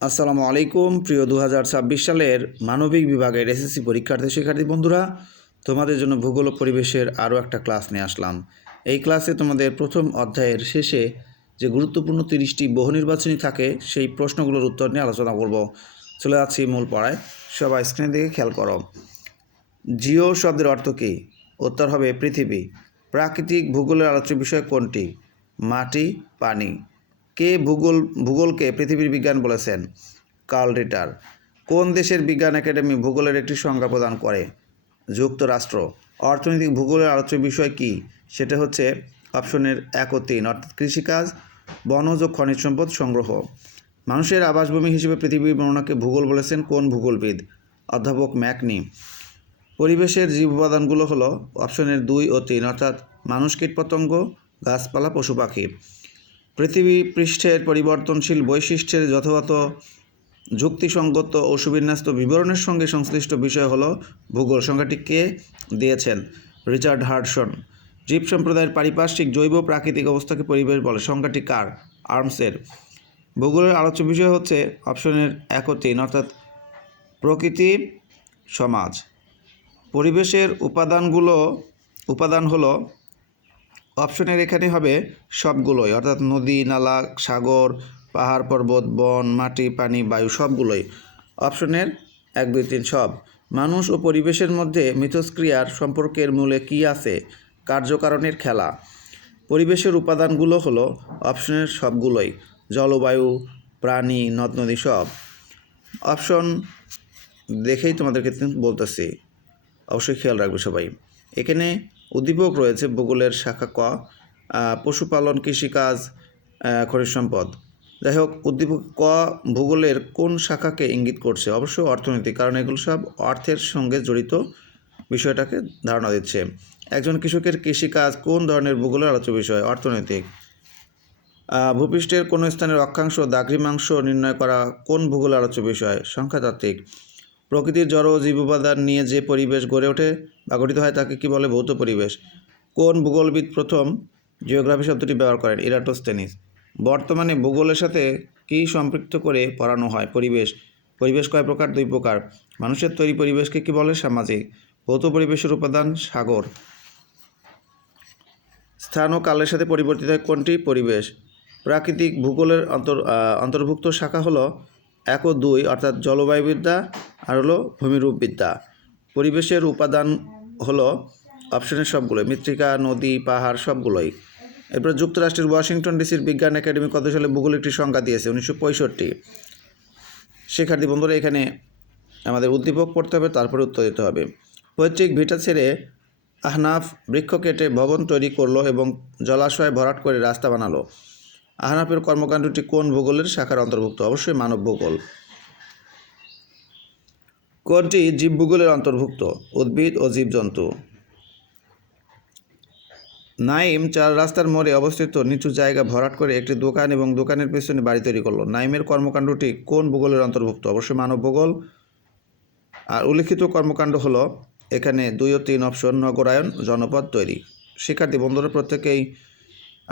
আসসালামু আলাইকুম প্রিয় 2026 সালের মানবিক বিভাগের এসএসসি শিক্ষার্থী বন্ধুরা, তোমাদের জন্য ভূগোল ও পরিবেশের আরও একটা ক্লাস নিয়ে আসলাম। এই ক্লাসে তোমাদের প্রথম অধ্যায়ের শেষে যে গুরুত্বপূর্ণ 30টি বহু নির্বাচনী থাকে সেই প্রশ্নগুলোর উত্তর নিয়ে আলোচনা করব। চলে যাচ্ছি মূল পড়ায়, সবাই স্ক্রিনের দিকে খেয়াল করো। জিও শব্দের অর্থ কী? উত্তর হবে পৃথিবী। প্রাকৃতিক ভূগোলের আলোচ্য বিষয় কোনটি? মাটি, পানি। কে ভূগোলকে পৃথিবীর বিজ্ঞান বলেছেন? কার্ল রিটার। কোন দেশের বিজ্ঞান একাডেমি ভূগোলের একটি সংজ্ঞা প্রদান করে? যুক্তরাষ্ট্র। অর্থনৈতিক ভূগোলের আলোচ্য বিষয় কী? সেটা হচ্ছে অপশনের 1 ও 3, অর্থাৎ কৃষিকাজ, বনজ ও খনিজ সম্পদ সংগ্রহ। মানুষের আবাসভূমি হিসেবে পৃথিবীর বর্ণনাকে ভূগোল বলেছেন কোন ভূগোলবিদ? অধ্যাপক ম্যাকনি। পরিবেশের জীব উপাদানগুলো হলো অপশনের 2 ও 3, অর্থাৎ মানুষ, কীটপতঙ্গ, গাছপালা, পশু পাখি। পৃথিবী পৃষ্ঠের পরিবর্তনশীল বৈশিষ্ট্যের যথাযথ যুক্তিসঙ্গত ও সুবিন্যস্ত বিবরণের সঙ্গে সংশ্লিষ্ট বিষয় হলো ভূগোল। সংখ্যাটি কে দিয়েছেন? Richard Hudson. জীব সম্প্রদায়ের পারিপার্শ্বিক জৈব প্রাকৃতিক অবস্থাকে পরিবেশ বলে। সংখ্যাটি কার? আর্মসের। ভূগোলের আলোচ্য বিষয় হচ্ছে অপশনের 1 ও 3, অর্থাৎ প্রকৃতি, সমাজ। পরিবেশের উপাদান হলো অপশনের এখানে হবে সবগুলোই, অর্থাৎ নদী, নালা, সাগর, পাহাড়, পর্বত, বন, মাটি, পানি, বায়ু, সবগুলোই। অপশনের 1, 2, 3 সব। মানুষ ও পরিবেশের মধ্যে মিথস্ক্রিয়ার সম্পর্কের মূলে কী আছে? কার্যকারণের খেলা। পরিবেশের উপাদানগুলো হলো অপশনের সবগুলোই, জলবায়ু, প্রাণী, নদ নদী, সব। অপশন দেখেই তোমাদেরকে বলতেছি, অবশ্যই খেয়াল রাখবে সবাই। এখানে উদ্দীপক রয়েছে ভূগোলের শাখা ক, পশুপালন, কৃষিকাজ, খনিজ সম্পদ। যাই হোক, উদ্দীপক ক ভূগোলের কোন শাখাকে ইঙ্গিত করছে? অবশ্যই অর্থনীতি, কারণ এগুলো সব অর্থের সঙ্গে জড়িত বিষয়টাকে ধারণা দিচ্ছে। একজন কৃষকের কৃষিকাজ কোন ধরনের ভূগোলের আলোচ্য বিষয়? অর্থনৈতিক। ভূপৃষ্ঠের কোনো স্থানের অক্ষাংশ, দ্রাঘিমাংশ নির্ণয় করা কোন ভূগোলের আলোচ্য বিষয়? সংখ্যাতাত্ত্বিক। প্রকৃতির জড় ও জীব উপাদান নিয়ে যে পরিবেশ গড়ে ওঠে বা গঠিত হয় তাকে কি বলে? ভৌত পরিবেশ। কোন ভূগোলবিদ প্রথম জিওগ্রাফি শব্দটি ব্যবহার করেন? ইরাটোস্থেনিস। বর্তমানে ভূগোলের সাথে কী সম্পৃক্ত করে পড়ানো হয়? পরিবেশ। পরিবেশ কয় প্রকার? 2 প্রকার। মানুষের তৈরি পরিবেশকে কি বলে? সামাজিক। ভৌত পরিবেশের উপাদান সাগর। স্থান ও কালের সাথে পরিবর্তিত হয় কোনটি? পরিবেশ। প্রাকৃতিক ভূগোলের অন্তর্ভুক্ত শাখা হলো 1 ও 2, অর্থাৎ জলবায়ুবিদ্যা আর হলো ভূমিরূপবিদ্যা। পরিবেশের উপাদান হলো অপশনের সবগুলোই, মৃত্তিকা, নদী, পাহাড়, সবগুলোই। এরপর যুক্তরাষ্ট্রের ওয়াশিংটন ডিসির বিজ্ঞান একাডেমি কত সালে ভূগোল একটি সংজ্ঞা দিয়েছে? 1965। শিক্ষার্থী বন্ধুরা, এখানে আমাদের উদ্দীপক পড়তে হবে, তারপরে উত্তর দিতে হবে। পৈতৃক ভিটা ছেড়ে আহনাফ বৃক্ষ কেটে ভবন তৈরি করলো এবং জলাশয় ভরাট করে রাস্তা বানালো। আহনাফের কর্মকাণ্ডটি কোন ভূগোলের শাখার অন্তর্ভুক্ত? অবশ্যই মানব ভূগোল। কোনটি জীব ভূগোলের অন্তর্ভুক্ত? উদ্ভিদ ও জীবজন্তু। নাইম 4 রাস্তার মোড়ে অবস্থিত নিচু জায়গা ভরাট করে একটি দোকান এবং দোকানের পেছনে বাড়ি তৈরি করলো। নাইমের কর্মকাণ্ডটি কোন ভূগোলের অন্তর্ভুক্ত? অবশ্যই মানব ভূগোল। আর উল্লিখিত কর্মকাণ্ড হলো এখানে 2 ও 3 অপশন, নগরায়ন, জনপদ তৈরি। শিক্ষার্থী বন্ধুরা, প্রত্যেকেই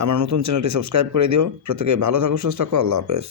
আমার নতুন চ্যানেলটি সাবস্ক্রাইব করে দিও। প্রত্যেকে ভালো থাকো, সুস্থ থাকো। আল্লাহ হাফেজ।